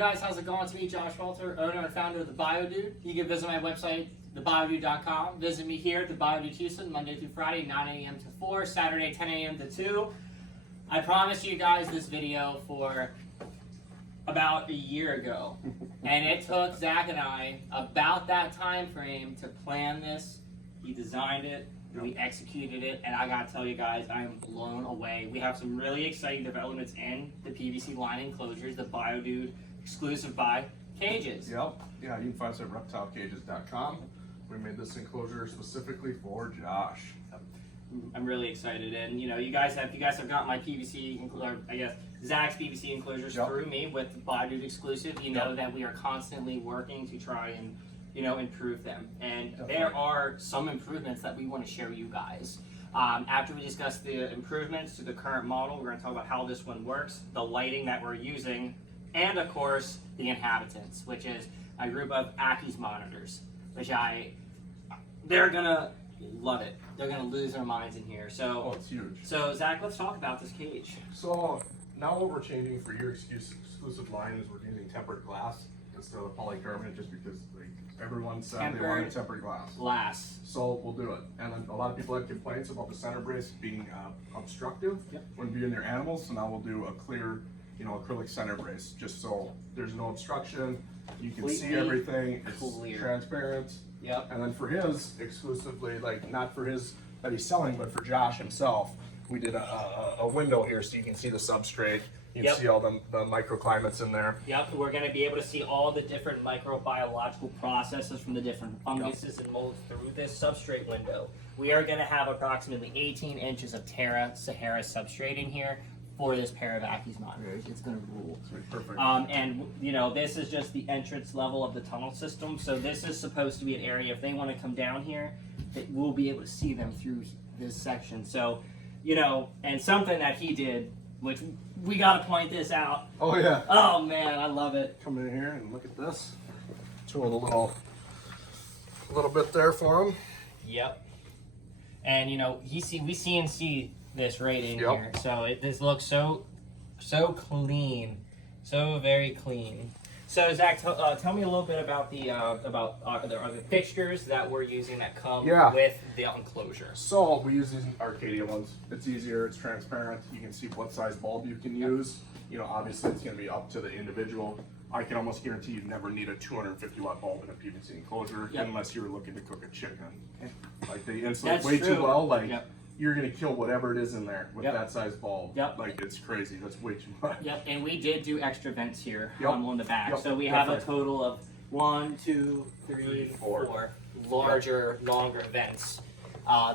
guys, how's it going? It's me, Josh Walter, owner and founder of The Bio Dude. You can visit my website, thebiodude.com. Visit me here at The Bio Dude Houston, Monday through Friday, 9 a.m. to 4, Saturday, 10 a.m. to 2. I promised you guys this video for about a year ago, and it took Zach and I about that time frame to plan this. He designed it, we executed it, and I gotta tell you guys, I am blown away. We have some really exciting developments in the PVC line enclosures, the Bio Dude exclusive by Kages. Yep. Yeah, you can find us at reptilekages.com. We made this enclosure specifically for Josh. I'm really excited, and you guys have got my PVC, or I guess Zach's PVC enclosures through me with the Bio Dude exclusive. You know that we are constantly working to try and improve them, and there are some improvements that we want to share with you guys. After we discuss the improvements to the current model, we're going to talk about how this one works, the lighting that we're using, and of course the inhabitants, which is a group of Ackie Monitors, which they're gonna love it. They're gonna lose their minds in here. So it's huge. So Zach, let's talk about this cage. So now what we're changing for your exclusive line is we're using tempered glass instead of polycarbonate, just because everyone said they wanted tempered glass. So we'll do it. And then a lot of people had complaints about the center brace being obstructive when viewing their animals. So now we'll do a clear, acrylic center brace, just so there's no obstruction. You can see everything. It's transparent. Yep. And then for his exclusively, not for his that he's selling, but for Josh himself, we did a window here so you can see the substrate. You can see all the microclimates in there. Yep, we're going to be able to see all the different microbiological processes from the different funguses and molds through this substrate window. We are going to have approximately 18 inches of Sahara substrate in here for this pair of Ackie Monitors. It's going to rule. Perfect. And this is just the entrance level of the tunnel system. So this is supposed to be an area, if they want to come down here, we'll be able to see them through this section. So, and something that he did, which we got to point this out. Oh yeah. Oh man, I love it. Come in here and look at this. Tool a little bit there for him. Yep. And we CNC this right in here, so this looks so clean, so very clean. So Zach, tell me a little bit about the fixtures that we're using that come with the enclosure. So we use these Arcadia ones. It's easier, it's transparent. You can see what size bulb you can use. Obviously it's going to be up to the individual. I can almost guarantee you never need a 250 watt bulb in a PVC enclosure unless you were looking to cook a chicken. Like they insulate way too well. You're going to kill whatever it is in there with that size bulb. It's crazy. That's way too much. Yep, and we did do extra vents here on the back. So we have a total of 1, 2, 3, 4 larger, longer vents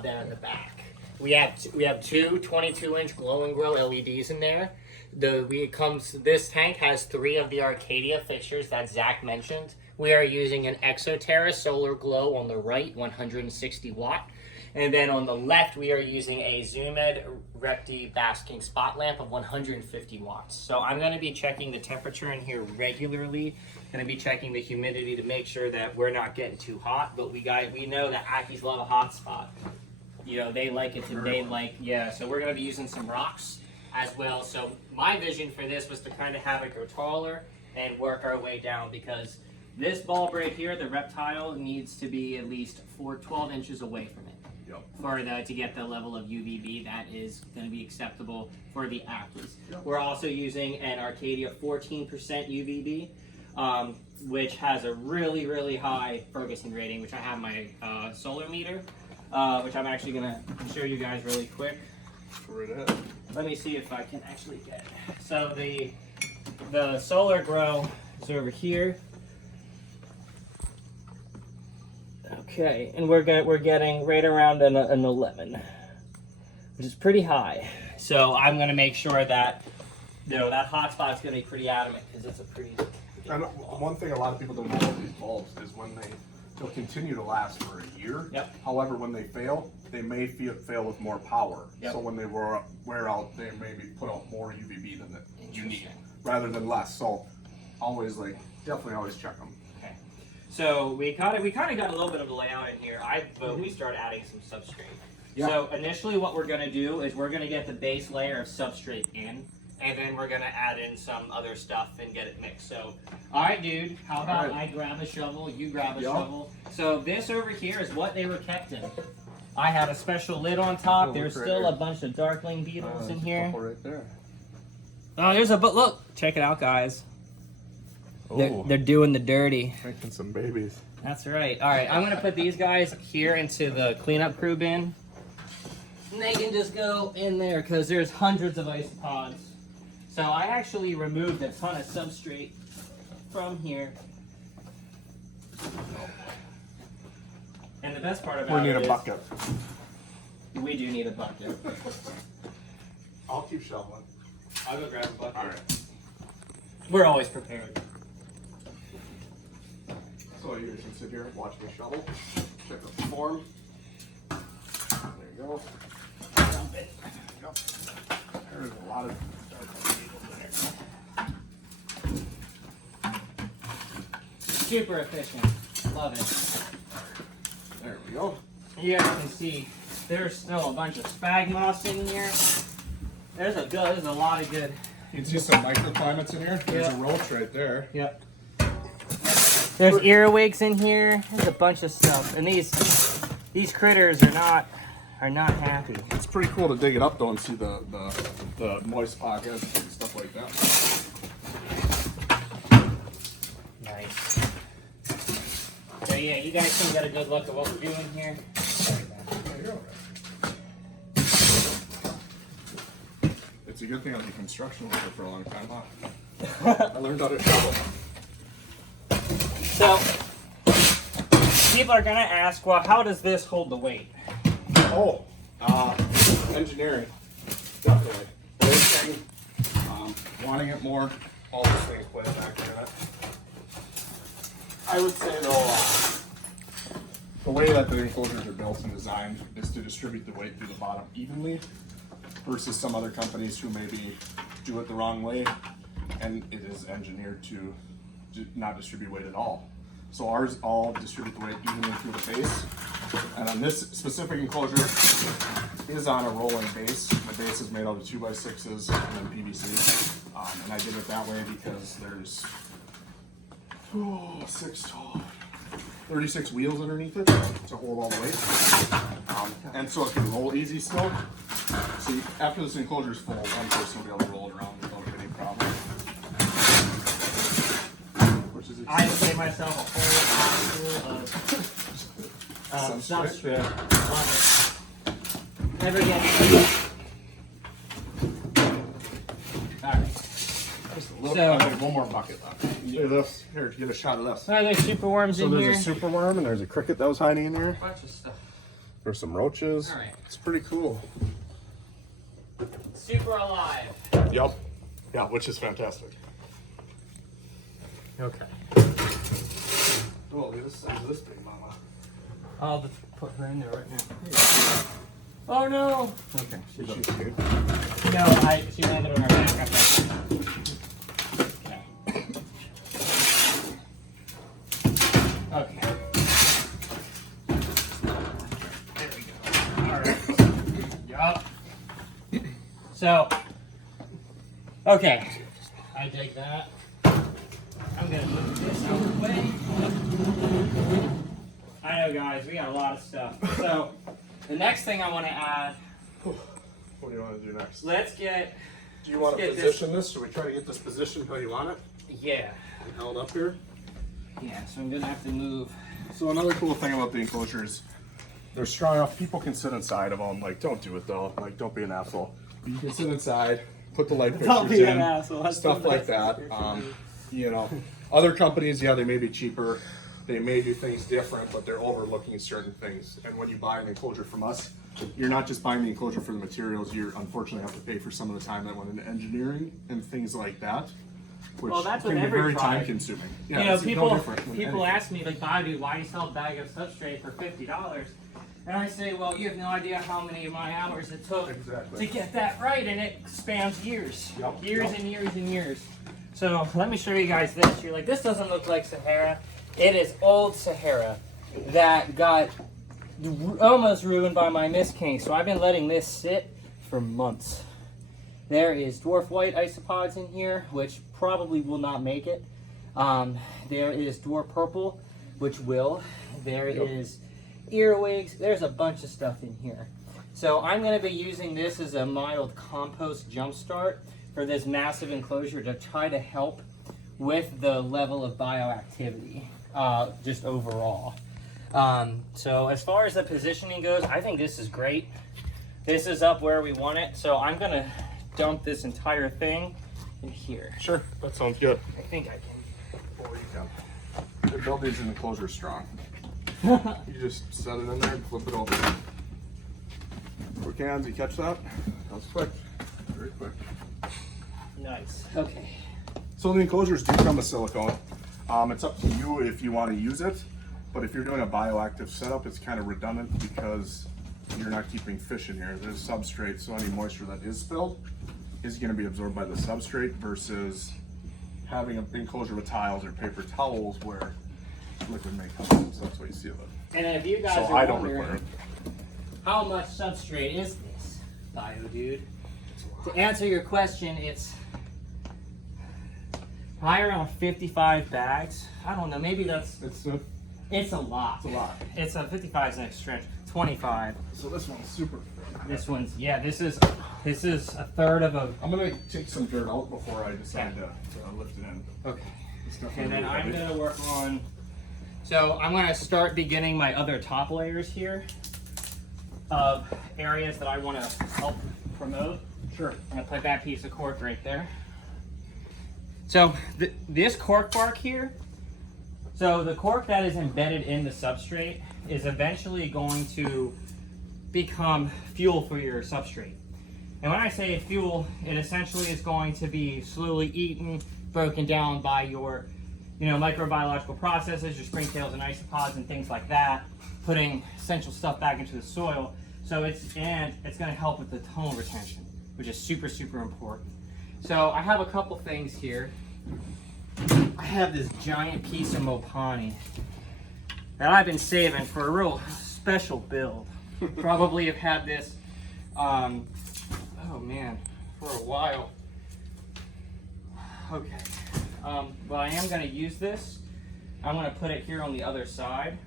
than in the back. We have two 22-inch glow and grow LEDs in there. This tank has 3 of the Arcadia fixtures that Zach mentioned. We are using an ExoTerra Solar Glow on the right, 160 watt. And then on the left, we are using a Zoomed Repti basking spot lamp of 150 watts. So I'm going to be checking the temperature in here regularly. Going to be checking the humidity to make sure that we're not getting too hot. But we know that Ackies love a hot spot. They like it. So we're going to be using some rocks as well. So my vision for this was to kind of have it go taller and work our way down, because this bulb right here, the reptile, needs to be at least 12 inches away from it. To get the level of UVB that is going to be acceptable for the Ackies. We're also using an Arcadia 14% UVB, which has a really, really high Ferguson rating, which I have my solar meter, which I'm actually going to show you guys really quick. Let me see if I can actually get it. So the solar grow is over here. Okay, and we're getting right around an 11, which is pretty high. So I'm going to make sure that that hot spot's going to be pretty adamant, because it's a pretty. And one thing a lot of people don't know about these bulbs is they'll continue to last for a year. However, when they fail, they may fail with more power. So when they wear out, they maybe put out more UVB than you need, rather than less. So definitely always check them. So we kind of got a little bit of a layout in here. We started adding some substrate. So initially what we're going to do is we're going to get the base layer of substrate in. and then we're gonna add in some other stuff and get it mixed. So, all right, dude, how about I grab a shovel, you grab a shovel. So this over here is what they were kept in. I had a special lid on top. There's still a bunch of darkling beetles in here. Right there. Oh, there's a look. Check it out, guys. They're doing the dirty. Making some babies. That's right. All right, I'm gonna put these guys here into the cleanup crew bin. And they can just go in there because there's hundreds of isopods. So I actually removed a ton of substrate from here. And the best part about it is... We need a bucket. We do need a bucket. I'll keep shoveling. I'll go grab a bucket. All right. We're always prepared. So you guys can sit here and watch me shovel. Check the form. There you go. Dump it. Yep. There's a lot of super efficient. Love it. There we go. You guys can see there's still a bunch of spag moss in here. There's a lot of good. You can see some microclimates in here. There's a roach right there. Yep. There's earwigs in here. There's a bunch of stuff, and these critters are not happy. It's pretty cool to dig it up though and see the moist pockets and stuff like that. Nice. So yeah, you guys can get a good look at what we're doing here. It's a good thing I was a construction worker for a long time, huh? I learned how to shovel. So, people are gonna ask, well, how does this hold the weight? Oh, engineering, definitely. Weighting, wanting it more, all those things play a factor in it. I would say though, the way that the enclosures are built and designed is to distribute the weight through the bottom evenly, versus some other companies who maybe do it the wrong way, and it is engineered to not distribute weight at all. So ours all distribute the weight evenly through the base, and on this specific enclosure is on a rolling base. The base is made out of 2x6s and then PVC, and I did it that way because there's 36 wheels underneath it to hold all the weight, and so it can roll easy still. See, after this enclosure is full, one person will be able to roll it around without any problem. Which is I made myself a whole of substrate. Love it. Never get it. Alright. Just a little, So, I have one more bucket left. Look at this. Here, get a shot of this. Are there super worms in So here? there's a super worm and there's a cricket that was hiding in here. A bunch of stuff. There's some roaches. All right. It's pretty cool. Super alive. Yep. Yeah, which is fantastic. Okay. Oh, look at this size of this big mama. I'll just put her in there right now. Oh no! Okay. She's good. No, she landed on her back. Okay. Okay. There we go. Alright. Yup. So, okay. I dig that. I'm gonna move this out of the way. I know, guys, we got a lot of stuff. So, the next thing I want to add. What do you want to do next? Let's get. Do you want to position this? Should we try to get this positioned how you want it? Yeah. Held up here? Yeah, so I'm gonna have to move. So another cool thing about the enclosures, they're strong enough. People can sit inside of them. Like, don't do it though. Like, don't be an asshole. You can sit inside, put the light fixtures Don't be an in, asshole. stuff like that. You know, other companies, yeah, they may be cheaper. They may do things different, but they're overlooking certain things. And when you buy an enclosure from us, you're not just buying the enclosure for the materials. You unfortunately have to pay for some of the time that went into engineering and things like that, which That's can with be every very product. time consuming. Yeah, You know, it's no people different than anything. ask me, like, Bio Dude, why do you sell a bag of substrate for $50? And I say, well, you have no idea how many of my hours it took to get that right, and it spans years. Yep. Years and years and years. So let me show you guys this. You're like, this doesn't look like Sahara. It is old Sahara that got almost ruined by my mist king. So I've been letting this sit for months. There is dwarf white isopods in here, which probably will not make it. There is dwarf purple, which will. There is earwigs. There's a bunch of stuff in here. So I'm going to be using this as a mild compost jumpstart for this massive enclosure to try to help with the level of bioactivity, just overall. So as far as the positioning goes, I think this is great. This is up where we want it. So I'm going to dump this entire thing in here. Sure, that sounds good. I think I can. Oh, you can. They build these enclosures strong. You just set it in there and flip it over. Quick hands, you catch that? That was quick. Very quick. Nice. Okay. So the enclosures do come with silicone. It's up to you if you want to use it, but if you're doing a bioactive setup, it's kind of redundant because you're not keeping fish in here. There's substrate, so any moisture that is spilled is going to be absorbed by the substrate versus having an enclosure with tiles or paper towels where liquid may come in. So that's what you see of it. And if you guys So are I don't require wondering, it. how much substrate is this, Bio Dude? To answer your question, it's probably around 55 bags. I don't know, maybe that's, it's a lot. It's a lot. It's a 55 is an extra 25. So this one's super. This one's, yeah, this is a third of a. I'm gonna take some dirt out before I decide to lift it in. Okay. And then I'm gonna work on. So I'm gonna start beginning my other top layers here of areas that I want to help promote. Sure. I'm gonna put that piece of cork right there. So this cork bark here, so the cork that is embedded in the substrate is eventually going to become fuel for your substrate. And when I say fuel, it essentially is going to be slowly eaten, broken down by your, microbiological processes, your springtails and isopods and things like that, putting essential stuff back into the soil. So it's going to help with the tonal retention, which is super, super important. So I have a couple things here. I have this giant piece of Mopani that I've been saving for a real special build. Probably have had this, oh man, for a while. Okay, but I am going to use this. I'm going to put it here on the other side,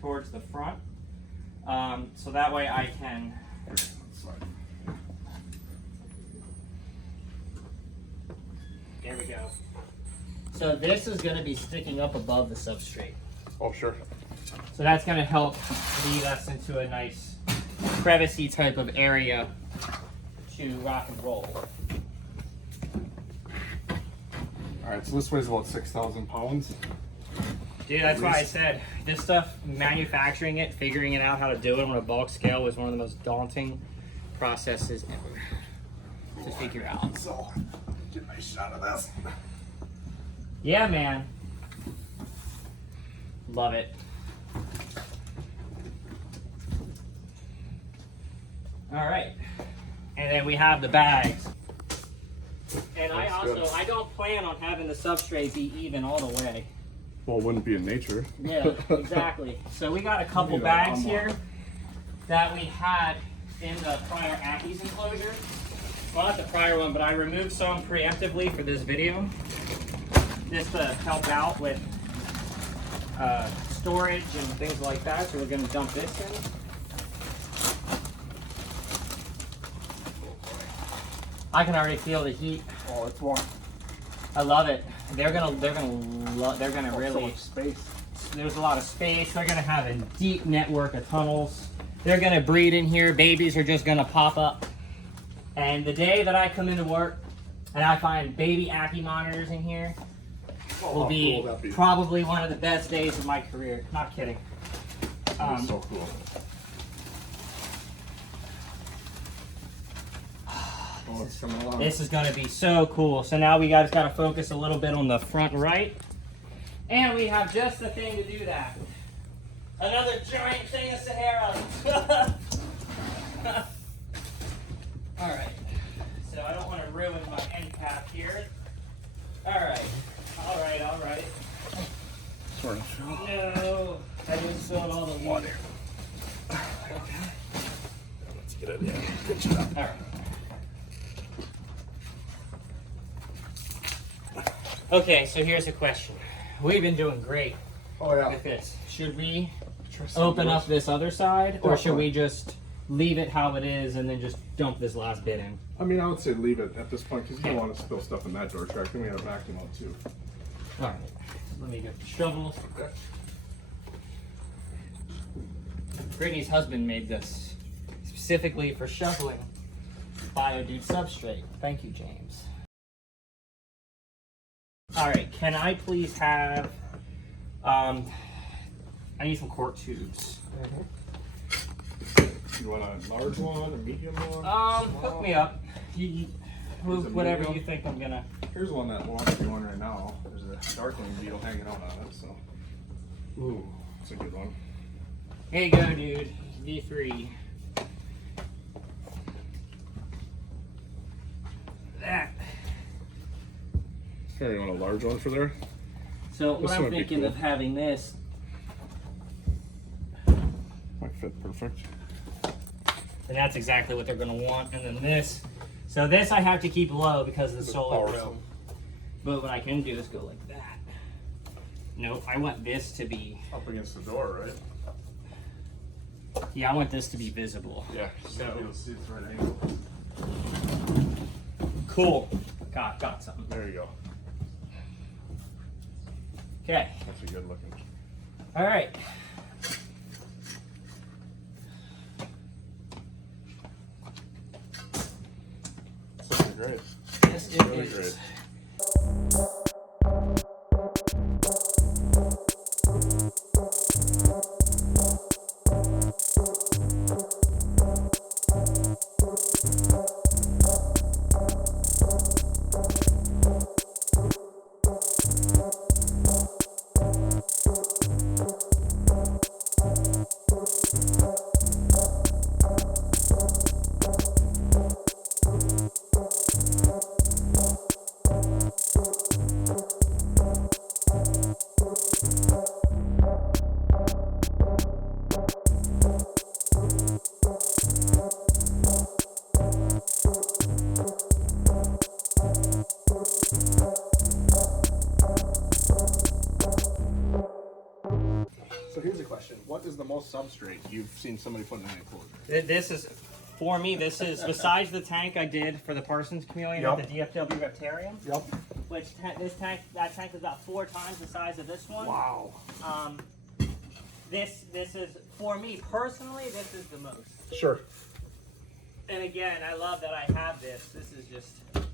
towards the front, so that way I can. There we go. So this is going to be sticking up above the substrate. Oh, sure. So that's going to help lead us into a nice crevice-y type of area to rock and roll. All right, so this weighs about 6,000 pounds. Dude, that's why I said this stuff, manufacturing it, figuring it out how to do it on a bulk scale was one of the most daunting processes ever to figure out. So, get a nice shot of this. Yeah, man. Love it. All right, and then we have the bags. And I don't plan on having the substrate be even all the way. Well, it wouldn't be in nature. Yeah, exactly. So we got a couple bags here that we had in the prior Accie's enclosure. Well, not the prior one, but I removed some preemptively for this video, just to help out with storage and things like that. So we're going to dump this in. I can already feel the heat. Oh, it's warm. I love it. They're gonna really. So much space. There's a lot of space. They're gonna have a deep network of tunnels. They're gonna breed in here. Babies are just gonna pop up. And the day that I come into work and I find baby Ackie Monitors in here will be probably one of the best days of my career. Not kidding. That's so cool. Oh, it's coming along. This is going to be so cool. So now we guys got to focus a little bit on the front right. And we have just the thing to do that. Another giant thing of Sahara. All right. So I don't want to ruin my end cap here. All right. All right. All right. Sort of. No. I just spilled all the water. Okay. Let's get it in. Pinch it up. All right. Okay, so here's a question. We've been doing great with this. Should we open up this other side, or should we just leave it how it is and then just dump this last bit in? I mean, I would say leave it at this point because you don't want to spill stuff in that door track. Then we got to vacuum out too. All right, let me get the shovel. Brittany's husband made this specifically for shoveling Bio Dude substrate. Thank you, James. All right, can I please have, I need some cork tubes. You want a large one, a medium one? Hook me up. Whatever you think I'm gonna. Here's one that wants to be on right now. There's a darkling beetle hanging out on it, so. Ooh, it's a good one. Here you go, dude. V3. That. Okay, you want a large one for there? So what I'm thinking of having this. Might fit perfect. And that's exactly what they're going to want. And then this. So this I have to keep low because of the solar room. But what I can do is go like that. Nope, I want this to be... Up against the door, right? Yeah, I want this to be visible. Yeah, so you'll see it's right angle. Cool. Got something. There you go. Okay. That's a good looking. All right. This is great. Yes, it really is. Great. So here's a question. What is the most substrate you've seen somebody put in an enclosure? This is, for me, this is, besides the tank I did for the Parsons Chameleon at the DFW Reptarium, which that tank is about 4 times the size of this one. Wow. This is, for me personally, this is the most. Sure. And again, I love that I have this. This is just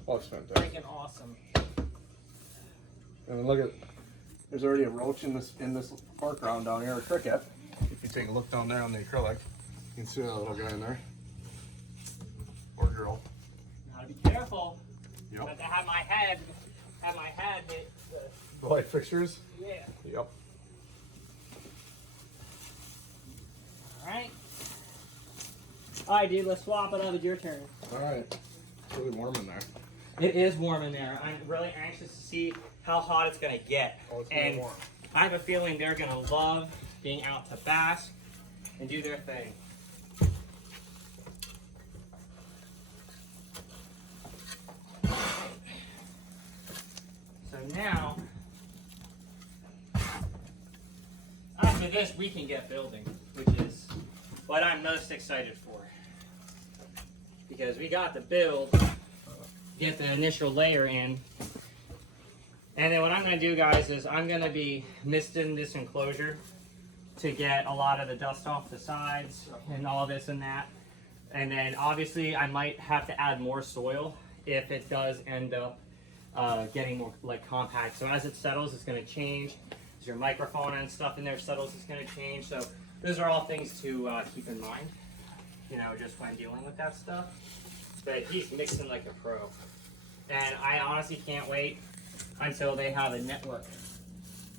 Oh, it's fantastic. freaking awesome. And then look at, there's already a roach in this foreground down here, a cricket. If you take a look down there on the acrylic, you can see that little guy in there. Or girl. Gotta be careful. Yep. But to have my head hit The light fixtures? yeah. Yep. Alright. Alright, dude, let's swap it up. It's your turn. Alright. It's really warm in there. It is warm in there. I'm really anxious to see how hot it's going to get. Oh, it's gonna be warm. I have a feeling they're going to love being out to bask and do their thing. So now, after this, we can get building, which is what I'm most excited for. Because we got the build, get the initial layer in. And then what I'm going to do, guys, is I'm going to be misting this enclosure to get a lot of the dust off the sides and all this and that. And then obviously I might have to add more soil if it does end up getting more like compact. So as it settles, it's going to change. As your microphone and stuff in there settles, it's going to change. So those are all things to keep in mind, you know, just when dealing with that stuff. But he's mixing like a pro. And I honestly can't wait until they have a network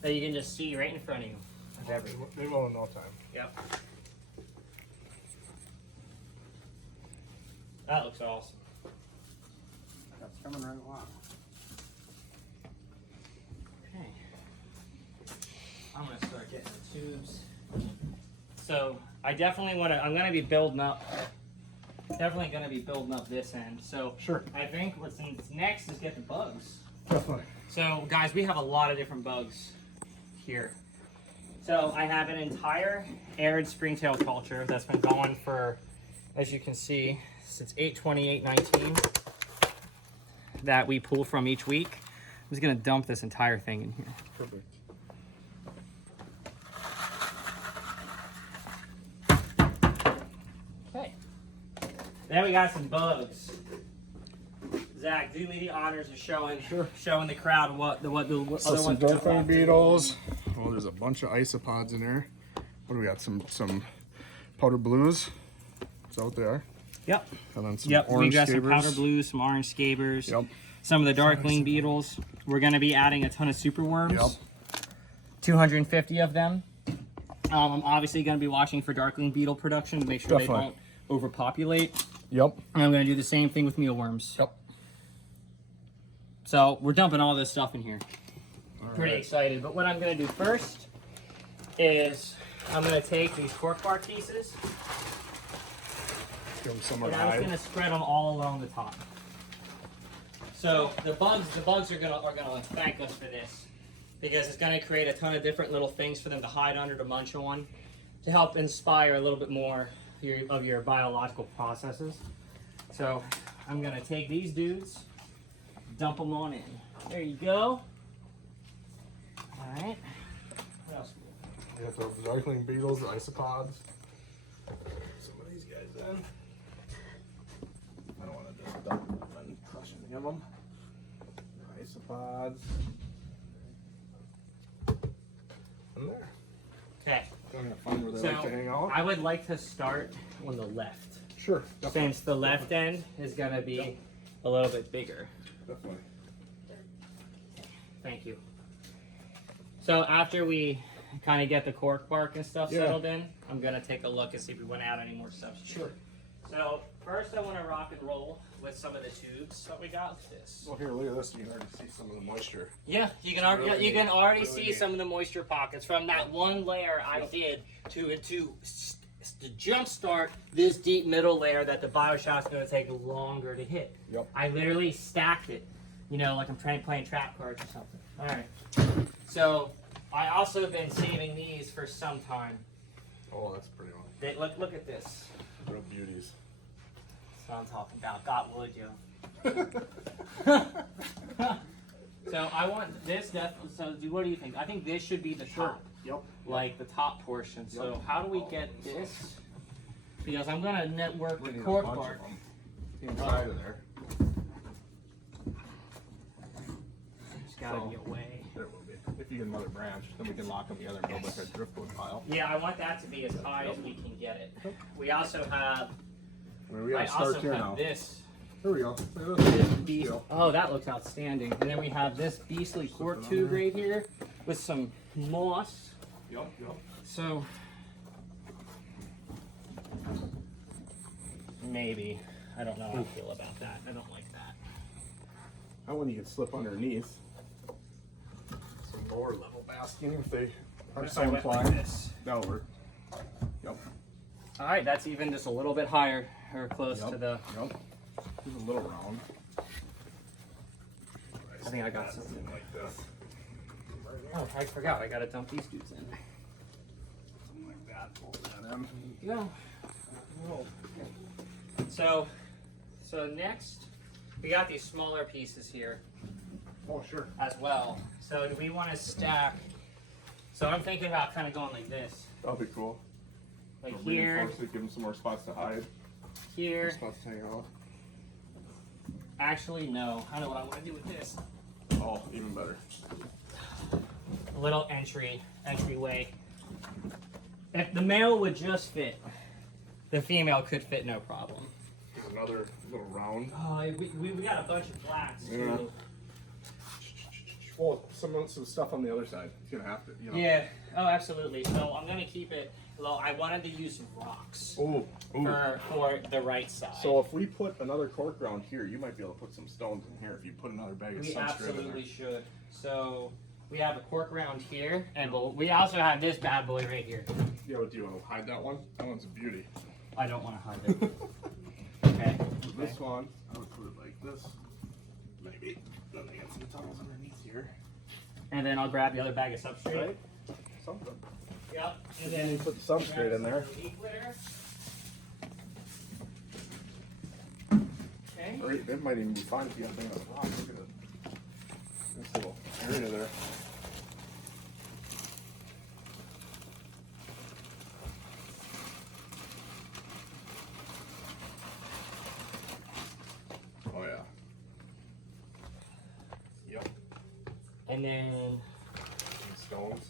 that you can just see right in front of you. They will in no time. Yep. That looks awesome. That's coming right along. Okay. I'm gonna start getting the tubes. So I definitely want to. I'm gonna be building up. Definitely gonna be building up this end. So Sure. I think what's next is get the bugs. Definitely. So guys, we have a lot of different bugs here. So I have an entire arid springtail culture that's been going for, as you can see, since 8/28/19 that we pull from each week. I'm just gonna dump this entire thing in here. Perfect. Okay. Then we got some bugs. Zach, do me the honors of showing the crowd what the So other some ones darkling beetles. Oh, there's a bunch of isopods in there. What do we got? Some powder blues. It's out there. Yep. And then some We orange got some scabers. powder blues, some orange scabers. Yep. Some of the darkling beetles. We're going to be adding a ton of superworms. Yep. 250 of them. I'm obviously going to be watching for darkling beetle production to make sure Definitely. they don't overpopulate. Yep. And I'm going to do the same thing with mealworms. Yep. So we're dumping all this stuff in here. All Pretty right. excited. But what I'm going to do first is I'm going to take these cork bark pieces Give them somewhere and to I'm just hide. going to spread them all along the top. So the bugs are gonna thank us for this because it's gonna create a ton of different little things for them to hide under to munch on to help inspire a little bit more of your biological processes. So I'm gonna take these dudes, dump them on in. There you go. All right. What else? We got the darkling beetles, the isopods. Some of these guys in. I don't want to just dump them and crush any of them. Isopods. And there. Okay. I'm gonna find where they So like to hang out. I would like to start on the left, Sure. Definitely. since the left end is gonna be a little bit bigger. Definitely. Thank you. So after we kind of get the cork bark and stuff Yeah. settled in, I'm gonna take a look and see if we want to add any more stuff. Sure. So first I want to rock and roll with some of the tubes that we got with this. Well, here, look at this. You can already see some of the moisture. Yeah, you can Really you can neat. already Really see neat. some of the moisture pockets from that one layer I did to jumpstart this deep middle layer that the BioShot's going to take longer to hit. Yep. I literally stacked it, you know, like I'm playing trap cards or something. All right. So I also have been saving these for some time. Oh, that's pretty on. Look at this. Real beauties. That's what I'm talking about. Got wood, yo. So I want this. So what do you think? I think this should be the top, Yep. like the top portion. So Yep. how do we get this? Because I'm gonna network We the need a cork bunch bark. of them inside of there. There's gotta be a way. There will be. If you get another branch, then we can lock them together and build like a driftwood pile. Yeah, I want that to be as high as we can get it. We also have. I mean, we I got start also here have now. this. Here we go. Look at this. Beast. Oh, that looks outstanding. And then we have this beastly cork tube right here with some moss. Yep, yep. So maybe. I don't know how I feel about that. I don't like that. How when you can slip underneath some lower level basking if they are If so I went like inclined. this. That'll work. Yep. All right, that's even just a little bit higher or close Yep. to the. Yep. Just a little round. I think I got something. Something like this. Oh, I forgot. I gotta dump these dudes in. Something like that. Pull that in. Yeah. So next, we got these smaller pieces here Oh, sure. as well. So do we want to stack? So I'm thinking about kind of going like this, That'll be cool. like It'll here, reinforce it, give them some more spots to hide. here. Spots to hang out. Actually, no. I know what I want to do with this. Oh, even better. A little entryway. If the male would just fit, the female could fit no problem. Here's another little round. Oh, we got a bunch of blacks too. Yeah. Well, some stuff on the other side. It's gonna have to, you know. Yeah. Oh, absolutely. So I'm gonna keep it low. I wanted to use rocks Ooh, ooh. for the right side. So if we put another cork round here, you might be able to put some stones in here if you put another bag of we substrate in absolutely there. should. So we have a cork round here, and we also have this bad boy right here. Yeah, but do you want to hide that one? That one's a beauty. I don't want to hide it. Okay. This one, I would put it like this. Maybe. Then they get some tunnels in here. And then I'll grab the other bag of substrate. Right? Something. Yep. And then then you put the substrate in there. Okay. Or it might even be fine if you got a thing on the rock. Look at it. This little area there. Oh yeah. Yep. And then Stones.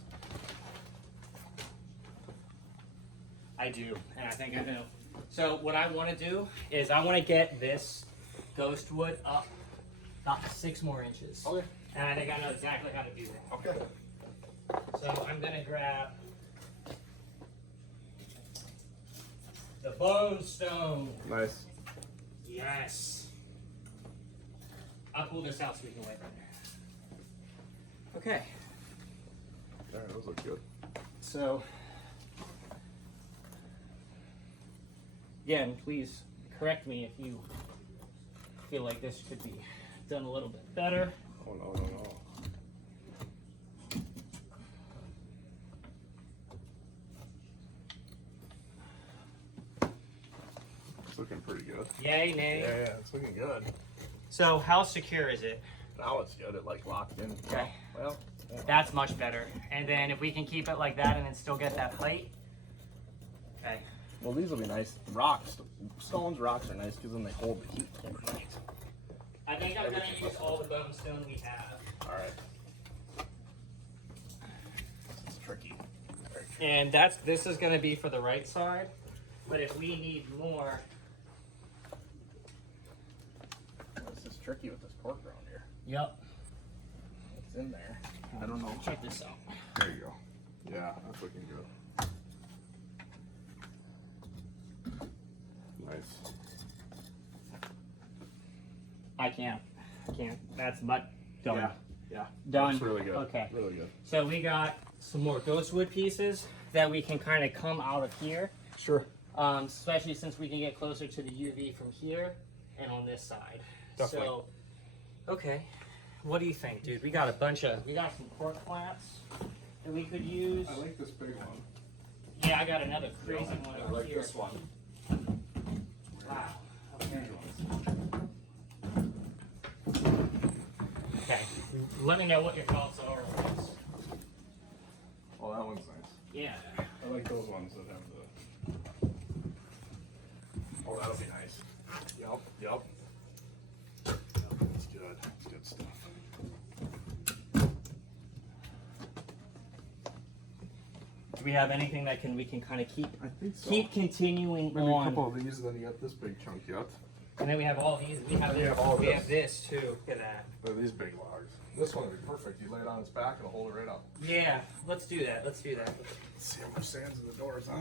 I do, and I think I know. So what I want to do is I want to get this ghost wood up about 6 more inches. Okay. And I think I know exactly how to do that. Okay. So I'm gonna grab the bone stone. Nice. Yes. I'll pull this out so we can wipe it. Okay. All right, those look good. So, again, please correct me if you feel like this could be done a little bit better. Oh no, no, no. It's looking pretty good. Yay, nay. Yeah, it's looking good. So, how secure is it? Now it's good. It like locked in. Okay. Well, yeah. That's much better. And then if we can keep it like that and then still get that plate. Okay. Well, these will be nice. Rocks, stones, rocks are nice because then they hold the heat overnight. I think I'm gonna use all the bone stone we have. All right. It's tricky. Very tricky. And this is gonna be for the right side. But if we need more, This is tricky with this pork around here. yep. It's in there. I don't know. Check this out. There you go. Yeah, that's looking good. Nice. I can't. That's but done. Yeah. Yeah. Done. That's really good. Okay. Really good. So we got some more ghost wood pieces that we can kind of come out of here. Sure. Especially since we can get closer to the UV from here and on this side. Definitely. So, okay. What do you think, dude? We got some cork flats that we could use. I like this big one. Yeah, I got another crazy one I over like here. this one. Wow. Okay. Okay. Let me know what your thoughts are on this. Oh, that one's nice. Yeah. I like those ones that have the. Oh, that'll be nice. Yep. Yep. That's good. That's good stuff. Do we have anything that we can kind of keep I think so. keep continuing Maybe a on? couple of these, and then you got this big chunk yet. And then we have all these. We have this too. Look at that. Look at these big logs. This one would be perfect. You lay it on its back and it'll hold it right up. Yeah, let's do that. Let's do that. Let's see how much sand's in the doors, huh?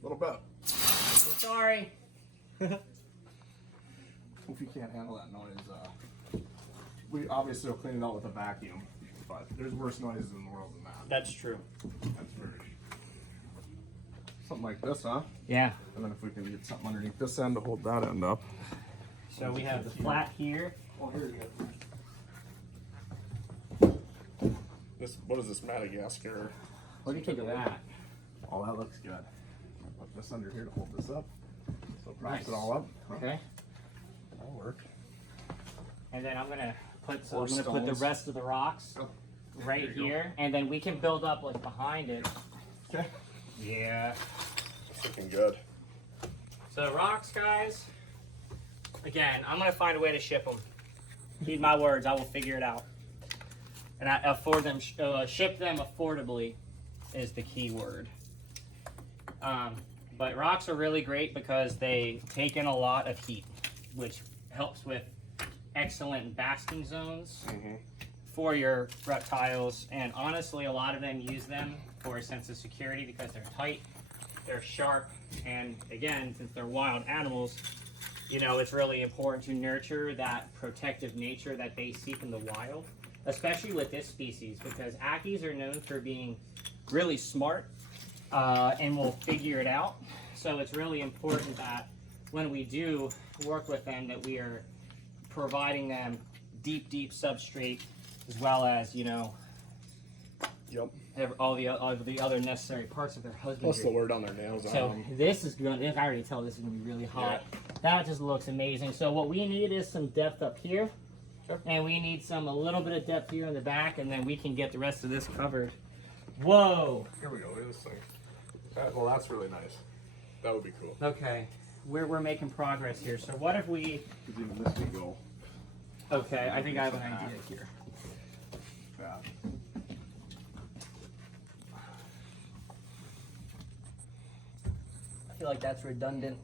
A little bit. Sorry. If you can't handle that noise, we obviously will clean it out with a vacuum, but there's worse noises in the world than that. That's true. That's very. Something like this, huh? Yeah. And then if we can get something underneath this end to hold that end up. So we have the flat here. Oh, here you go. This, what is this, Madagascar? What do you think of that? Oh, that looks good. I'll put this under here to hold this up. So it props Nice. it all up. Okay. That'll work. And then I'm gonna put More the stones. rest of the rocks Oh, right there you go. here, and then we can build up like behind it. Okay. Yeah. It's looking good. So the rocks, guys. Again, I'm gonna find a way to ship them. Heed my words. I will figure it out. And ship them affordably is the key word. But rocks are really great because they take in a lot of heat, which helps with excellent basking zones for your reptiles. And honestly, a lot of them use them for a sense of security because they're tight, they're sharp, and again, since they're wild animals, you know, it's really important to nurture that protective nature that they seek in the wild, especially with this species, because Ackies are known for being really smart and will figure it out. So it's really important that when we do work with them that we are providing them deep substrate, as well as, you know, all the other necessary parts of their husbandry. Plus the wear down their nails. So this is going. I already tell this is going to be really hot. Yeah. That just looks amazing. So what we need is some depth up here, and we need a little bit of depth here in the back, and then we can get the rest of this covered. Whoa! Here we go. Look at this thing. Well, that's really nice. That would be cool. Okay, we're making progress here. So what if we? Even this can go. Okay, I think I have an idea here. Yeah. I feel like that's redundant.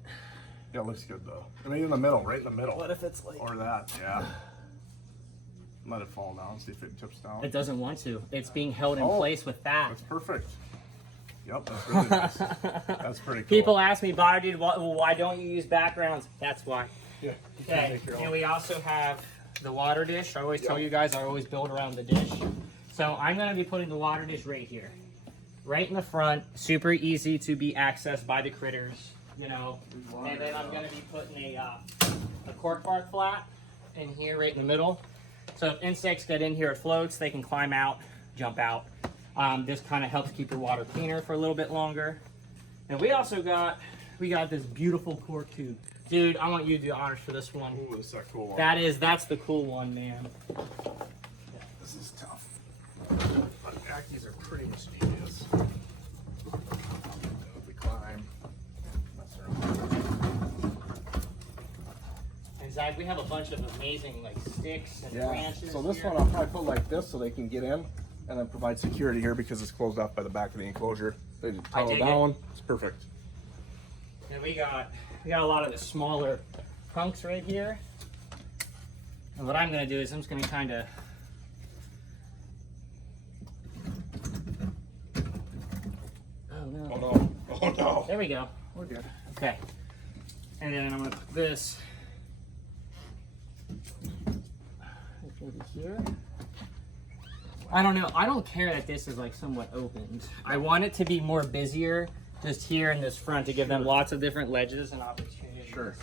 Yeah, it looks good though. I mean, in the middle, right in the middle. What if it's like... Or that, yeah. Let it fall down, see if it tips down. It doesn't want to. It's being held in place with that. That's perfect. Yep, that's really nice. That's pretty cool. People ask me, Bio Dude, why don't you use backgrounds? That's why. Yeah. Okay, and we also have the water dish. I always tell you guys, I always build around the dish. So I'm going to be putting the water dish right here. Right in the front, super easy to be accessed by the critters, you know. And then I'm going to be putting a cork bark flat in here right in the middle. So if insects get in here, it floats, they can climb out, jump out. This kind of helps keep your water cleaner for a little bit longer. And we also got this beautiful cork tube. Dude, I want you to do honors for this one. Ooh, that's that cool one. That's the cool one, man. This is tough. Ackies are pretty mischievous. If we climb, and Zach, we have a bunch of amazing like sticks and branches. So this here. one I'll probably put like this so they can get in and then provide security here because it's closed off by the back of the enclosure. They just tunnel down. It's perfect. And we got a lot of the smaller trunks right here. And what I'm gonna do is I'm just gonna kind of Oh no. Oh no. There we go. We're good. Okay. And then I'm gonna put this over here. I don't know. I don't care that this is like somewhat opened. I want it to be more busier just here in this front to give them lots of different ledges and opportunities. Sure.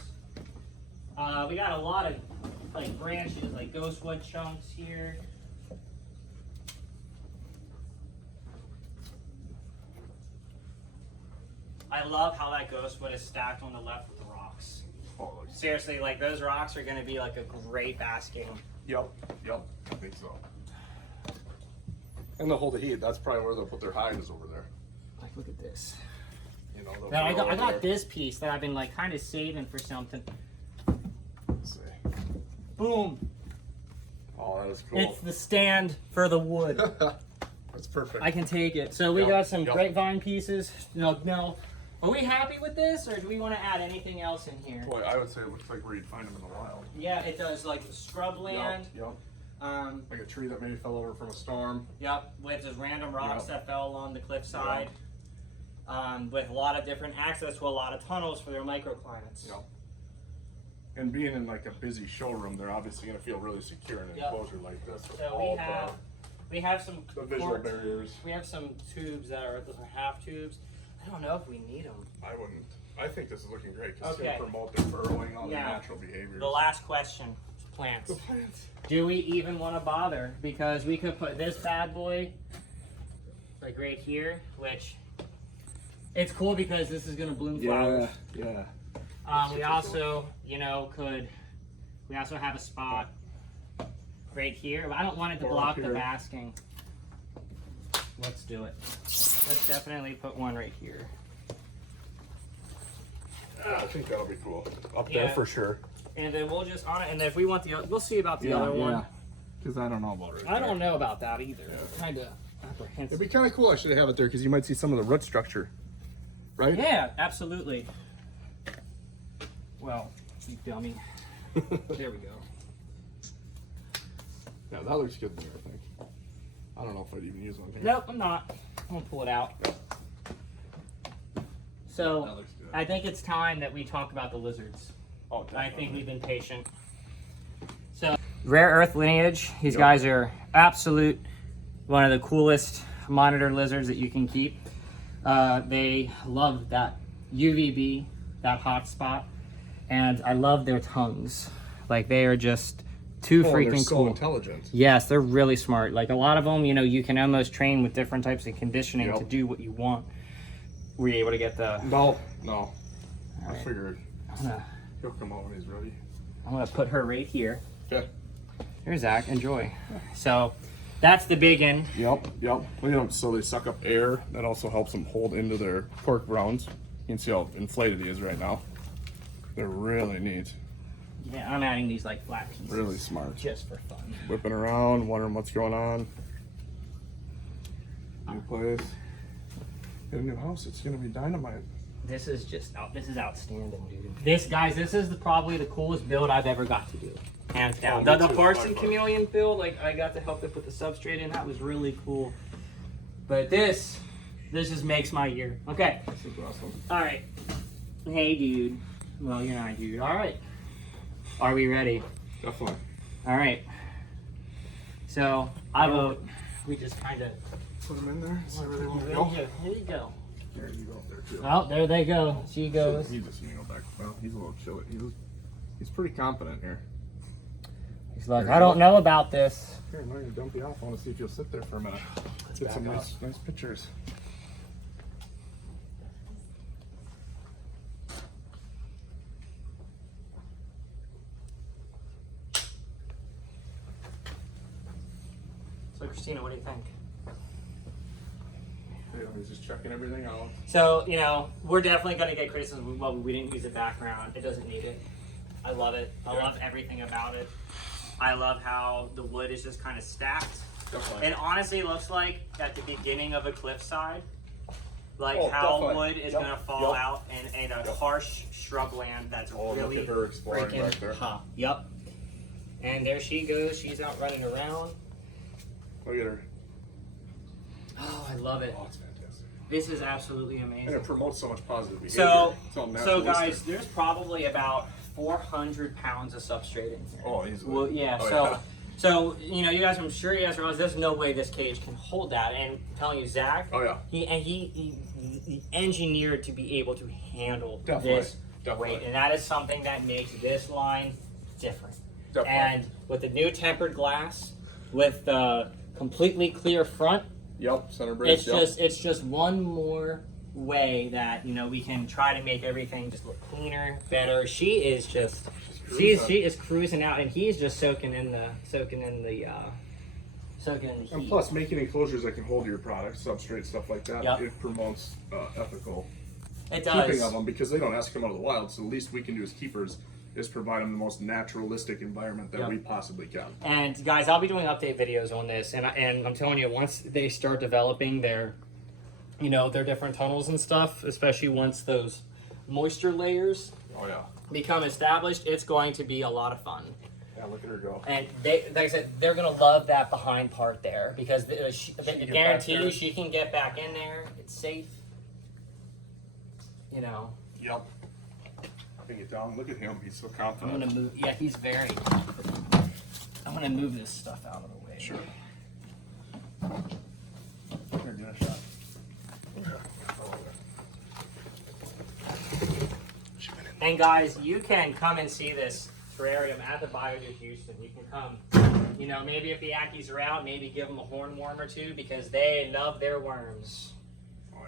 We got a lot of like branches, like ghostwood chunks here. I love how that ghostwood is stacked on the left with the rocks. Oh, Seriously, like those rocks are going to be like a great basking. Yep. I think so. And they'll hold the heat. That's probably where they'll put their hide is over there. Like, look at this. You know, now, I got this piece that I've been like kind of saving for something. Let's see. Boom. Oh, that is cool. It's the stand for the wood. That's perfect. I can take it. So we got some grapevine pieces. No. Are we happy with this, or do we want to add anything else in here? Boy, I would say it looks like where you'd find them in the wild. Yeah, it does. Like scrub land. Yep. Like a tree that maybe fell over from a storm. Yep, with just random rocks that fell along the cliffside. With a lot of different access to a lot of tunnels for their microclimates. Yep. And being in like a busy showroom, they're obviously going to feel really secure in an enclosure like this. So we have some visual barriers. We have some tubes that are half tubes. I don't know if we need them. I wouldn't. I think this is looking great because it's going to promote the furrowing, all the natural behaviors. The last question, plants. The plants. Do we even want to bother? Because we could put this bad boy like right here, which it's cool because this is going to bloom flowers. Yeah. We also, we also have a spot right here. But I don't want it to block the basking. Let's do it. Let's definitely put one right here. I think that'll be cool. Up there for sure. And then we'll just on it. And then if we want we'll see about the other one. Because I don't know about it. I don't know about that either. Kind of apprehensive. It'd be kind of cool actually to have it there because you might see some of the root structure, right? Yeah, absolutely. Well, you dummy. There we go. Yeah, that looks good there, I think. I don't know if I'd even use one here. Nope, I'm not. I'm gonna pull it out. So, I think it's time that we talk about the lizards. Oh, I think we've been patient. So, rare earth lineage. These guys are absolute, one of the coolest monitor lizards that you can keep. They love that UVB, that hot spot, and I love their tongues. Like they are just too freaking they're so cool. intelligent. Yes, they're really smart. Like a lot of them, you know, you can almost train with different types of conditioning to do what you want. Were you able to get the? No. I right. figured he'll come out when he's ready. I'm gonna put her right here. Okay. Here, Zach, enjoy. So that's the big end. Yep. Look at them. So they suck up air. That also helps them hold into their cork rounds. You can see how inflated he is right now. They're really neat. Yeah, I'm adding these like flat pieces. Really smart. Just for fun. Whipping around, wondering what's going on. New place. Get a new house. It's gonna be dynamite. This is just this is outstanding, dude. This, guys, this is probably the coolest build I've ever got to do, hands down. Oh, The me too. Parson Chameleon build, like I got to help it put the substrate in. That was really cool. But this just makes my year. Okay. This is awesome. All right. Hey, dude. Well, you're not, dude. All right. Are we ready? Definitely. All right. So I vote we just kind of Put them in there. See where they want to Here go. you go. There you go up there too. Oh, there they go. She goes. He just go back. Well, he's a little chilly. He's pretty confident here. He's like, I don't know about this. Here, I'm gonna dump you off. I want to see if you'll sit there for a minute. Let's Get back some up. nice pictures. So, Christina, what do you think? He's just checking everything out. So, you know, we're definitely going to get criticism. Well, we didn't use the background. It doesn't need it. I love it. I love everything about it. I love how the wood is just kind of stacked. Definitely. It honestly looks like at the beginning of a cliffside, like Oh, how definitely. wood is Yep. going to fall Yep. out in a harsh shrubland that's Look really at her exploring freaking back there. hot. Yep. And there she goes. She's out running around. Look at her. Oh, I love it. Oh, it's fantastic. This is absolutely And amazing. it promotes so much positive behavior. So, It's all so guys, naturalistic. there's probably about 400 pounds of substrate in here. Oh, easily. Well, yeah. Oh, so, yeah. so you know, you guys, I'm sure you guys realize there's no way this cage can hold that. And I'm telling you, Zach, Oh, yeah. he engineered to be able to handle Definitely. this Definitely. weight, and that is something that makes this line different. Definitely. And with the new tempered glass, with the completely clear front, Yep, center bridge. it's just one more way that, you know, we can try to make everything just look cleaner, better. She is just she is cruising out, and he's just soaking in the heat. And plus, making enclosures that can hold your product, substrate, stuff like that, Yep. it promotes ethical It keeping does. of them because they don't ask to come out of the wild. So the least we can do as keepers is provide them the most naturalistic environment that Yep. we possibly can. And guys, I'll be doing update videos on this, and I'm telling you, once they start developing their, you know, their different tunnels and stuff, especially once those moisture layers Oh yeah. become established, it's going to be a lot of fun. Yeah, look at her go. And they, like I said, they're gonna love that behind part there because they can get guarantee back you there. she can get back in there. It's safe. You know. Yep. Bring it down. Look at him. He's so I'm confident. gonna move. Yeah, he's very. I'm gonna move this stuff out of the way. Sure. Here, get a shot. And guys, you can come and see this terrarium at the Bio Dude Houston. You can come. You know, maybe if the Ackies are out, maybe give them a hornworm or two because they love their worms. Oh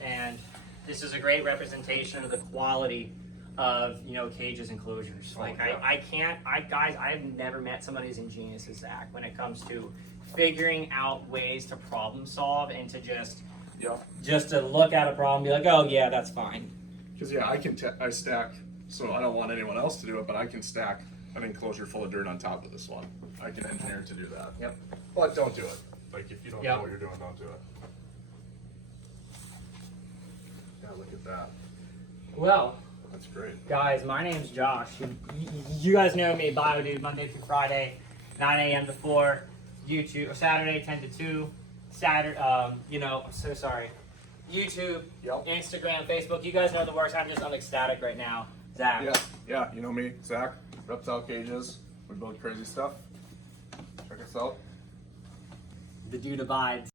yeah. And this is a great representation of the quality of, you know, Kages Enclosures. Like yeah. guys, I've never met somebody as ingenious as Zach when it comes to figuring out ways to problem solve and to just to look at a problem and be like, oh yeah, that's fine. Because yeah, I stack. So I don't want anyone else to do it, but I can stack an enclosure full of dirt on top of this one. I can engineer to do that. Yep. But don't do it. Like if you don't Yep. know what you're doing, don't do it. Yeah, look at that. Well, That's great. guys, my name's Josh. You guys know me, Bio Dude, Monday through Friday, 9 a.m. to 4. YouTube, or Saturday, 10 to 2. Saturday, you know, I'm so sorry. YouTube, Yep. Instagram, Facebook. You guys know the works. I'm ecstatic right now. Zach. Yeah, you know me, Zach, Reptile Cages. We build crazy stuff. Check us out. The dude abides.